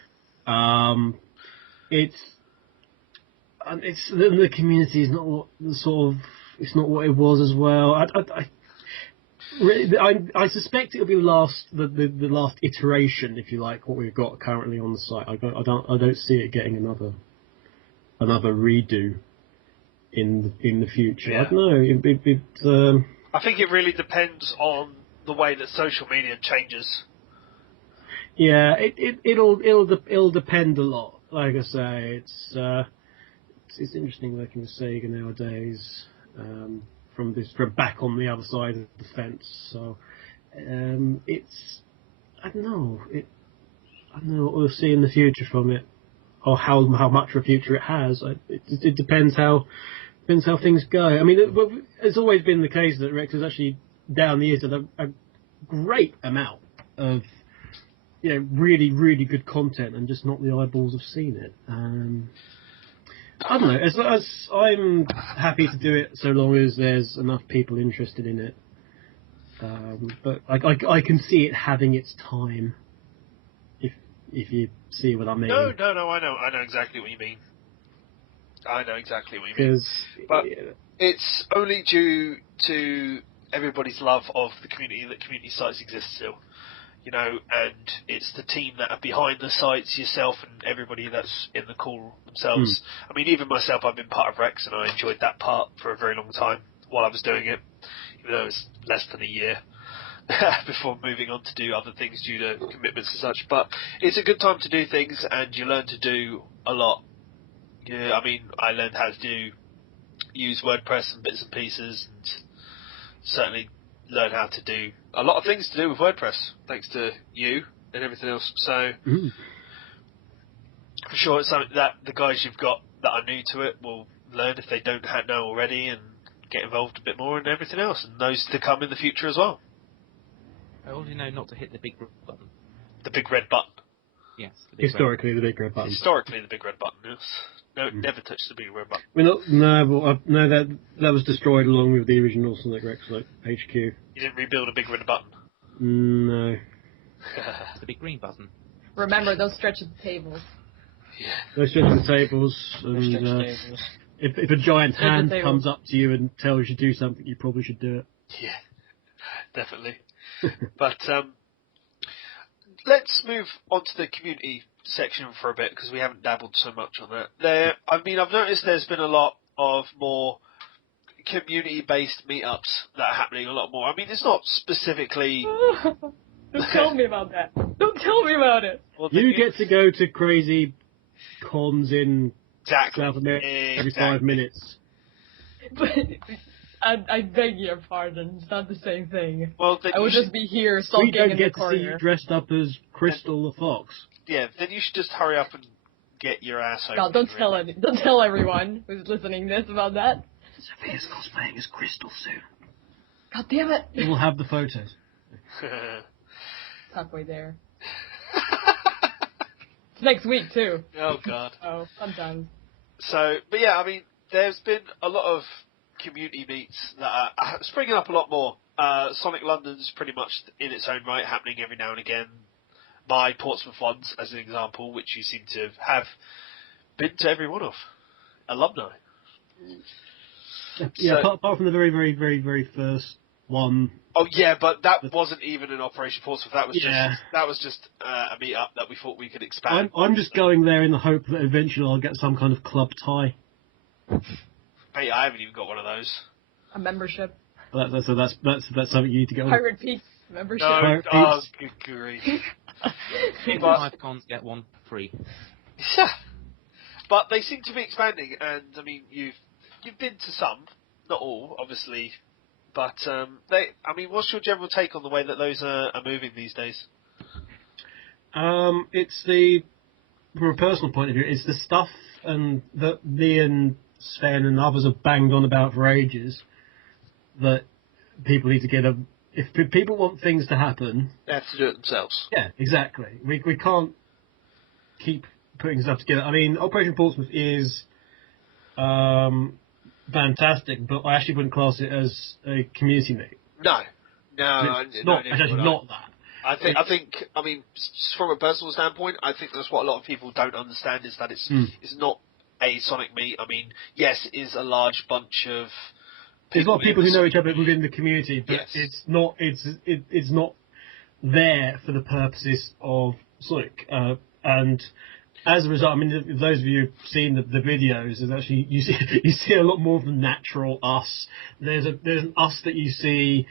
The community is not it's not what it was as well. I suspect it'll be the last iteration, if you like, what we've got currently on the site. I don't see it getting another redo in the future. Yeah. I don't know. I think it really depends on the way that social media changes. Yeah, it'll depend a lot. Like I say, it's interesting working with Sega nowadays. From back on the other side of the fence. So it's I don't know what we'll see in the future from it, or how much of a future it has. It depends how things go. I mean, it's always been the case that Rex has actually down the years done a great amount of really, really good content, and just not the eyeballs have seen it. I don't know. As I'm happy to do it so long as there's enough people interested in it. But I can see it having its time. If if you see what I mean. No, I know exactly what you mean. I know exactly what you mean. But it's only due to everybody's love of the community that community sites exist still. You know, and it's the team that are behind the sites, yourself and everybody that's in the call themselves. I mean, even myself, I've been part of Rex, and I enjoyed that part for a very long time while I was doing it, even though it was less than a year before moving on to do other things due to commitments and such. But it's a good time to do things, and you learn to do a lot. Yeah, I mean, I learned how to use WordPress and bits and pieces, and certainly learn how to do a lot of things to do with WordPress, thanks to you and everything else. So, for sure, it's something that the guys you've got that are new to it will learn if they don't know already, and get involved a bit more and everything else, and those to come in the future as well. I already know not to hit the big red button. The big red button. Yes. The big Historically, the big red button. Historically, the big red button, yes. No, never touch the big red button. That was destroyed along with the original Sonic Rex HQ. You didn't rebuild a big red button? No. It's the big green button. Remember, don't stretch the tables. Those stretching the tables, and tables. if a giant Stretch the hand tables. comes up to you and tells you to do something, you probably should do it. Yeah, definitely. But let's move on to the community section for a bit, because we haven't dabbled so much on that. I've noticed there's been a lot of more community-based meetups that are happening a lot more. I mean, it's not specifically... Don't tell me about that. Don't tell me about it. Well, You get to go to crazy cons in exactly. South America every 5 minutes. But I beg your pardon. It's not the same thing. Well, then I would you just should, be here We sulking don't in the get to see you corner. dressed up as Crystal the Fox. yeah, then you should just hurry up and get your ass over. God, don't tell everyone who's listening this about that. Sophia's cosplaying as Crystal soon. God damn it. We'll have the photos. Halfway there. It's next week too. Oh, God. Oh, sometimes. So, but yeah, I mean, there's been a lot of community meets that are springing up a lot more. Sonic London's pretty much in its own right, happening every now and again. My Portsmouth ones, as an example, which you seem to have been to every one of. Alumni. Yeah, So- apart from the very, very, very, very first one. Oh yeah, but that wasn't even an Operation Portsmouth. That was Yeah. just a meet-up that we thought we could expand. I'm just going there in the hope that eventually I'll get some kind of club tie. Mate, I haven't even got one of those. A membership. That's something you need to get on. Pirate Peak membership. No, Pirate oh, Peaks. good grief. Get But- 5 cons, get 1 free. Yeah. But they seem to be expanding, and I mean, you've been to some, not all, obviously. But what's your general take on the way that those are moving these days? It's from a personal point of view, it's the stuff and that me and Sven and others have banged on about for ages that people need to get if people want things to happen. They have to do it themselves. Yeah, exactly. We can't keep putting stuff together. I mean, Operation Portsmouth is fantastic, but I actually wouldn't class it as a community meet. No, It's actually not that. I think, from a personal standpoint, I think that's what a lot of people don't understand, is that it's not a Sonic meet. I mean, yes, it is a large bunch of There's a lot of people in who the know each other within the community, but Yes. it's not there for the purposes of Sonic. And as a result, I mean, if those of you who've seen the videos, there's actually you see a lot more of the natural us. There's an us that you see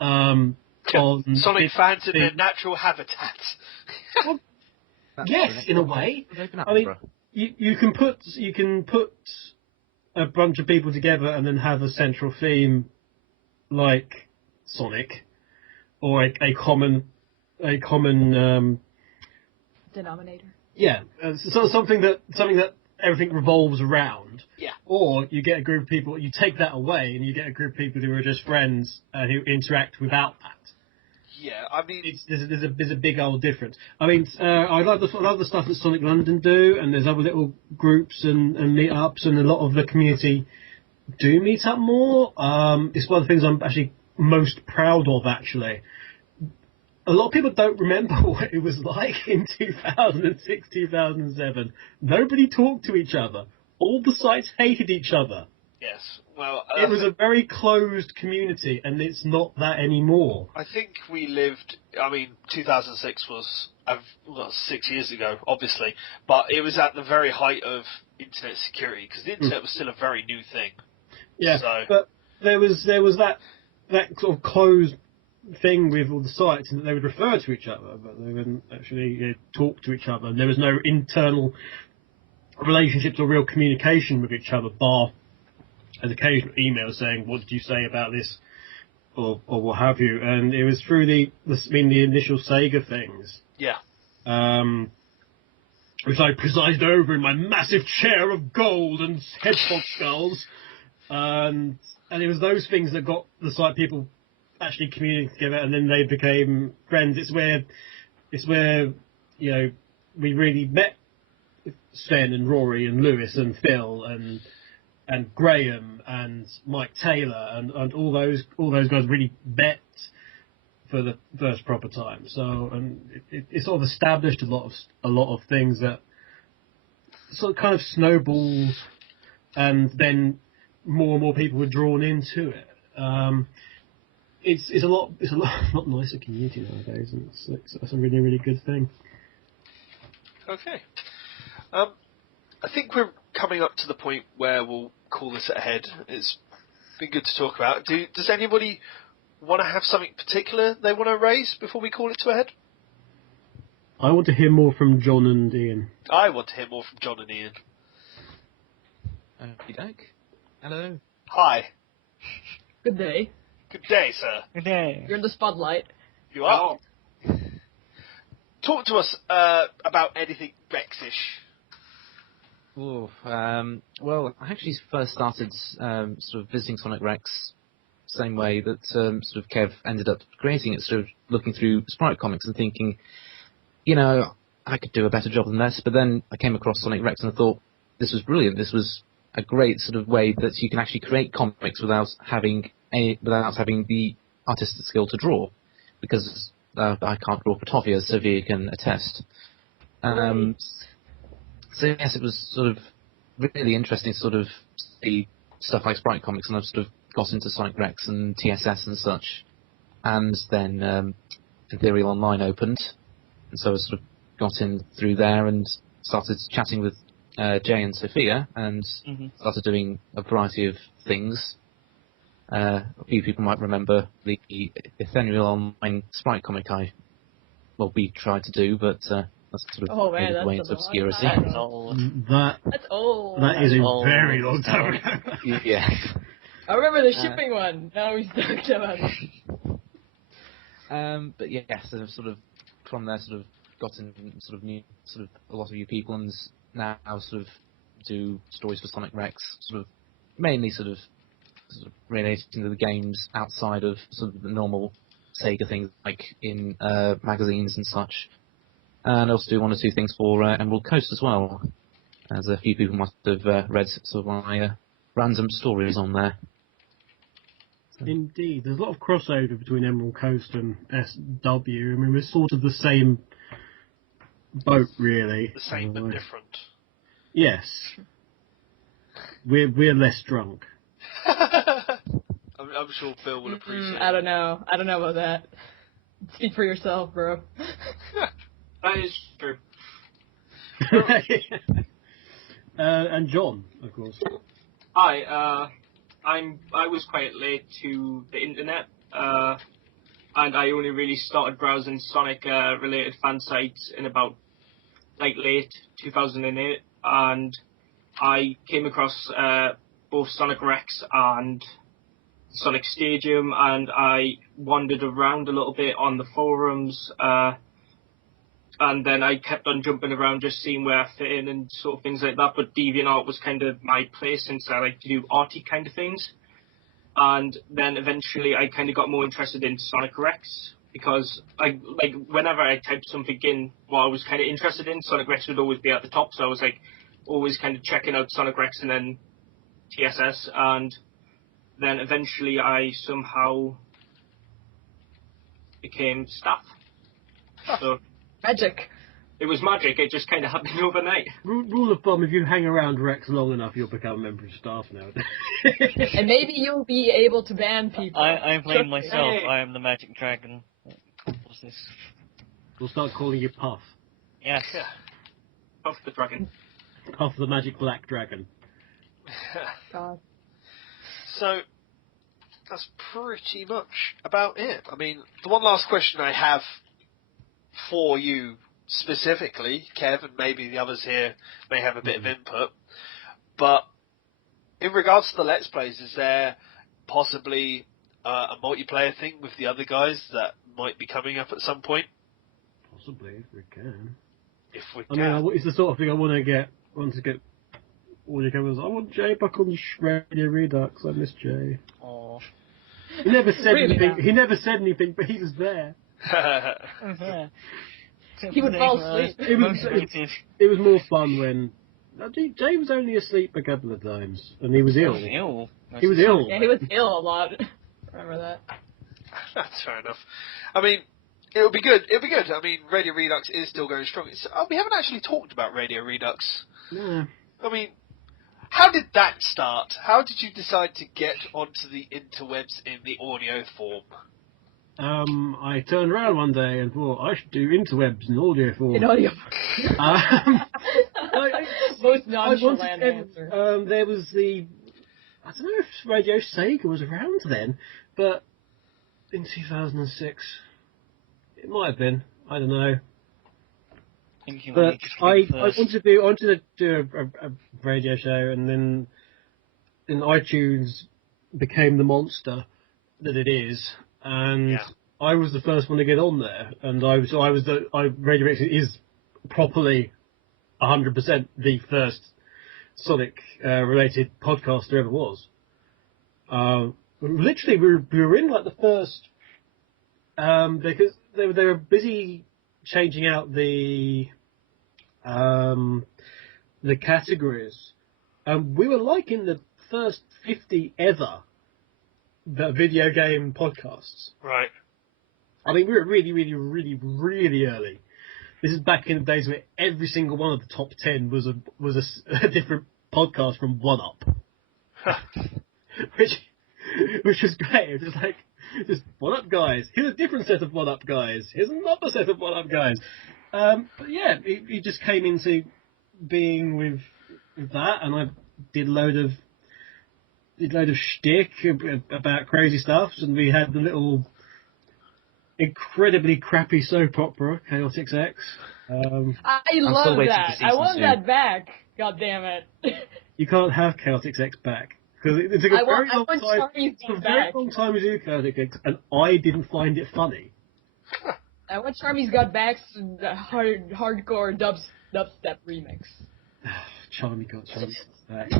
on Sonic fans in their big- natural habitat. That's Yes, the next in a one. way. Open up, I mean, bruh. you can put a bunch of people together and then have a central theme like Sonic, or a common Denominator. something that everything revolves around. Yeah. Or you get a group of people, you take that away, and you get a group of people who are just friends who interact without that. Yeah, I mean, There's a big old difference. I mean, I love the stuff that Sonic London do, and there's other little groups and meetups, and a lot of the community do meet up more. It's one of the things I'm actually most proud of, actually. a lot of people don't remember what it was like in 2006, 2007. Nobody talked to each other. All the sites hated each other. Yes. Well, It was a very closed community, and it's not that anymore. I think we lived. I mean, 2006 was 6 years ago, obviously, but it was at the very height of internet security because the internet was still a very new thing. Yeah, So- but there was that sort of closed thing with all the sites, and that they would refer to each other, but they wouldn't actually talk to each other. And there was no internal relationships or real communication with each other, bar as occasional emails saying, "What did you say about this?" or what have you. And it was through the initial Sega things, Yeah. which I presided over in my massive chair of gold and hedgehog skulls, and it was those things that got the site people actually communicating together, and then they became friends. It's where we really met Sven and Rory and Lewis and Phil and Graham and Mike Taylor and all those guys really met for the first proper time. So it sort of established a lot of things that sort of kind of snowballed, and then more and more people were drawn into it. It's a lot nicer community nowadays, and that's a really, really good thing. Okay. I think we're coming up to the point where we'll call this a head. It's been good to talk about. Does anybody want to have something particular they want to raise before we call it to a head? I want to hear more from John and Ian. I want to hear more from John and Ian. Hello. Hi. Good day. Good day, sir. Good day. You're in the spotlight. You are. Talk to us about anything Rex-ish. Ooh, well, I actually first started sort of visiting Sonic Rex same way that sort of Kev ended up creating it, sort of looking through Sprite comics and thinking, I could do a better job than this. But then I came across Sonic Rex and I thought, this was brilliant. This was a great sort of way that you can actually create comics without having the artistic skill to draw, because I can't draw Ptolemy, as Sophia can attest. So yes, it was sort of really interesting to sort of see stuff like Sprite comics, and I've sort of got into Sonic Rex and TSS and such. And then Ethereal Online opened, and so I sort of got in through there and started chatting with Jay and Sophia, and started doing a variety of things. A few people might remember the Ethereal Online Sprite comic we tried to do, but that's sort of faded away into obscurity. That's old. That's old. That is a old. very long time ago. Yeah. I remember the shipping one. Now he's talked about it. But yeah, so sort of from there, sort of got in sort of new, sort of a lot of new people, and now sort of do stories for Sonic Rex, sort of mainly sort of relating to the games outside of sort of the normal Sega things, like in magazines and such. And I also do one or two things for Emerald Coast as well, as a few people must have read sort of my random stories on there. Indeed, there's a lot of crossover between Emerald Coast and SW. I mean, we're sort of the same boat, really. The same but different. Yes. We're less drunk. I'm sure Phil will appreciate I don't know. I don't know about that. Speak for yourself, bro. That is true. And John, of course. Hi, I was quite late to the internet, and I only really started browsing Sonic related fan sites in about late 2008, and I came across both Sonic Rex and Sonic Stadium, and I wandered around a little bit on the forums, and then I kept on jumping around just seeing where I fit in and sort of things like that. But DeviantArt was kind of my place, since I like to do arty kind of things. And then eventually I kind of got more interested in Sonic Rex, because whenever I typed something in what I was kind of interested in, Sonic Rex would always be at the top. So I was always kind of checking out Sonic Rex and then TSS, and then eventually I somehow became staff So Magic. it was magic. It just kind of happened overnight. Rule of thumb: if you hang around Rex long enough, you'll become a member of staff now. And maybe you'll be able to ban people. I blame myself. Hey. I am the magic dragon. What's this? We'll start calling you Puff. Yes. Off the dragon. Puff the Magic Black Dragon. God. So that's pretty much about it. I mean, the one last question I have for you specifically, Kev, and maybe the others here may have a bit of input, but in regards to the Let's Plays, is there possibly a multiplayer thing with the other guys that might be coming up at some point? Possibly, if we can. If we I can. mean, it's the sort of thing I want to get. All your cameras. I want Jay back on Radio Redux. I miss Jay. Oh. He never said Really anything. now. He never said anything, but he was there. He would fall asleep. It was more fun when Jay was only asleep a couple of times, and he was ill. Ill. He was ill. Yeah, he was ill a lot. Remember that? That's fair enough. I mean, it would be good. It would be good. I mean, Radio Redux is still going strong. We haven't actually talked about Radio Redux. Yeah. I mean, how did that start? How did you decide to get onto the interwebs in the audio form? I turned around one day and thought I should do interwebs in audio form. In audio. Most nonchalant answer. There was I don't know if Radio Sega was around then, but in 2006, it might have been. I don't know. But I wanted to do a radio show, and then iTunes became the monster that it is, and I was the first one to get on there, and Radio Rex is properly 100% the first Sonic related podcast there ever was. Literally, we were in like the first because they were busy changing out the categories. We were like in the first 50 ever the video game podcasts. Right. I mean, we were really, really, really, really early. This is back in the days where every single one of the top 10 was a different podcast from One Up, which was great. It was like just One Up guys. Here's a different set of One Up guys. Here's another set of One Up guys. But yeah, he just came into being with that, and I did load of shtick about crazy stuff, and we had the little incredibly crappy soap opera, Chaotix X. I still love waiting that. for I season want 2. that back. God damn it. You can't have Chaotix X back because it took a very long time. Charmy's It took a got very back. long time to do Chaotix X, and I didn't find it funny. I want Charmy's got back's hardcore dubstep remix. Charmy got back.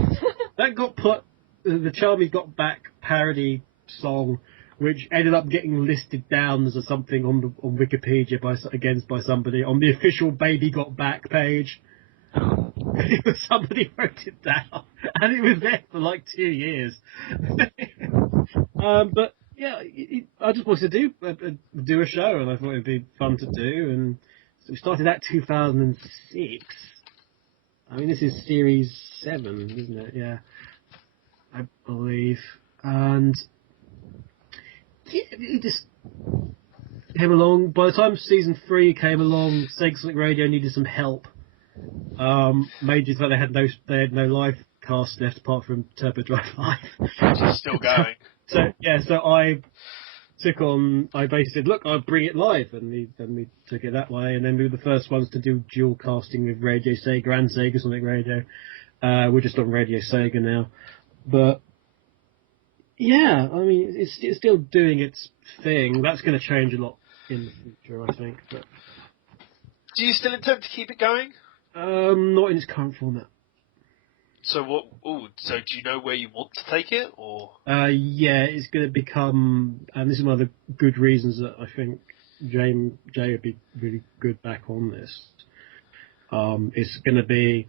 That got put. The Charmy Got Back parody song, which ended up getting listed down as something on Wikipedia by somebody on the official Baby Got Back page. Somebody wrote it down, and it was there for like 2 years. But yeah, I just wanted to do a show, and I thought it'd be fun to do, and so we started that 2006. I mean, this is series 7, isn't it? Yeah, I believe, and yeah, it just came along. By the time season 3 came along, Sega Sonic Radio needed some help. Major so they had no live cast left apart from Turbo Drive Live. Which is still going. So I basically said, look, I'll bring it live, and we took it that way, and then we were the first ones to do dual casting with Radio Sega and Sega Sonic Radio. We're just on Radio Sega now, but yeah, I mean, it's still doing its thing. That's going to change a lot in the future, I think. But Do you still intend to keep it going? not in its current format. So what? So do you know where you want to take it, or? Yeah, it's going to become, and this is one of the good reasons that I think Jay would be really good back on this. It's going to be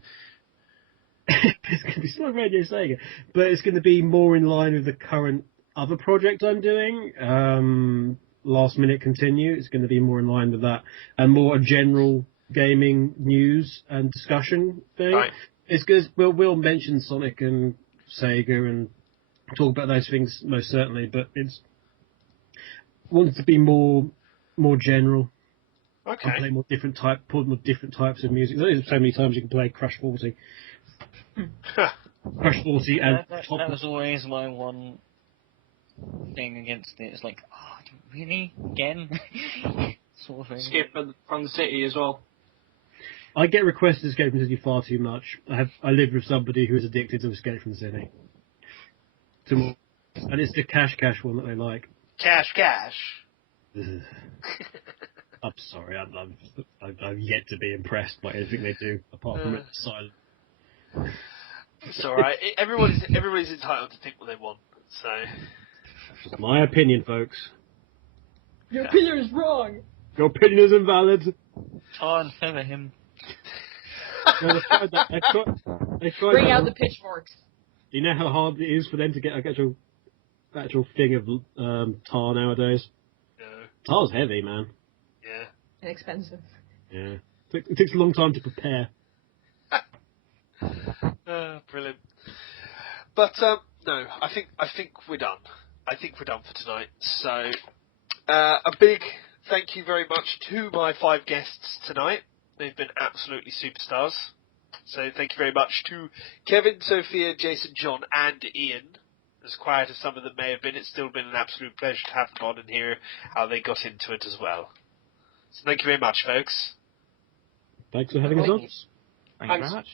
still on Radio Sega, but it's going to be more in line with the current other project I'm doing. last minute continue. It's going to be more in line with that and more a general gaming news and discussion thing. Right. It's because we'll mention Sonic and Sega and talk about those things most certainly, but it's wanted to be more general. Okay. And play more different types of music. There's so many times you can play Crash 40. Crash 40 and that was always my one thing against it. It's like, oh, really? Again? sort of thing. Skip from the city as well. I get requested to Escape from the City far too much. I live with somebody who is addicted to Escape from the City. And it's the Cash one that they like. Cash. I'm sorry, I'm yet to be impressed by anything they do apart from it's silent. It's alright. Everybody's entitled to think what they want. So. It's my opinion, folks. Your opinion is wrong. Your opinion is invalid. Can't feather him. No, they tried that. They tried Bring that. out the pitchforks. Do you know how hard it is for them to get an actual thing of tar nowadays? No. Tar's heavy, man. Yeah. And expensive. Yeah. It takes a long time to prepare. Brilliant. But no, I think we're done. I think we're done for tonight. So a big thank you very much to my 5 guests tonight. They've been absolutely superstars. So thank you very much to Kevin, Sophia, Jason, John, and Ian. As quiet as some of them may have been, it's still been an absolute pleasure to have them on and hear how they got into it as well. So thank you very much, folks. Thanks for having us on. Thank you Thanks. very much.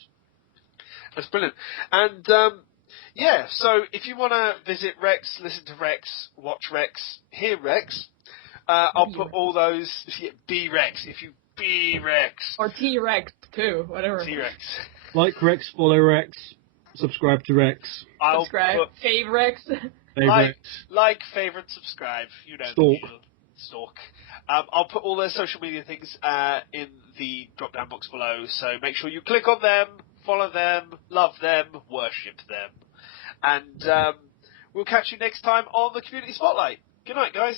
That's brilliant. And yeah, so if you want to visit Rex, listen to Rex, watch Rex, hear Rex, I'll put all those. Be Rex. If you be Rex. Or T-Rex, too. Whatever. T-Rex. Like Rex, follow Rex, subscribe to Rex, I'll Subscribe. put Fave Rex. favorite. like, favorite, subscribe. You know. Stalk. The usual. Stalk. I'll put all their social media things in the drop-down box below, so make sure you click on them, follow them, love them, worship them. And we'll catch you next time on the Community Spotlight. Good night, guys.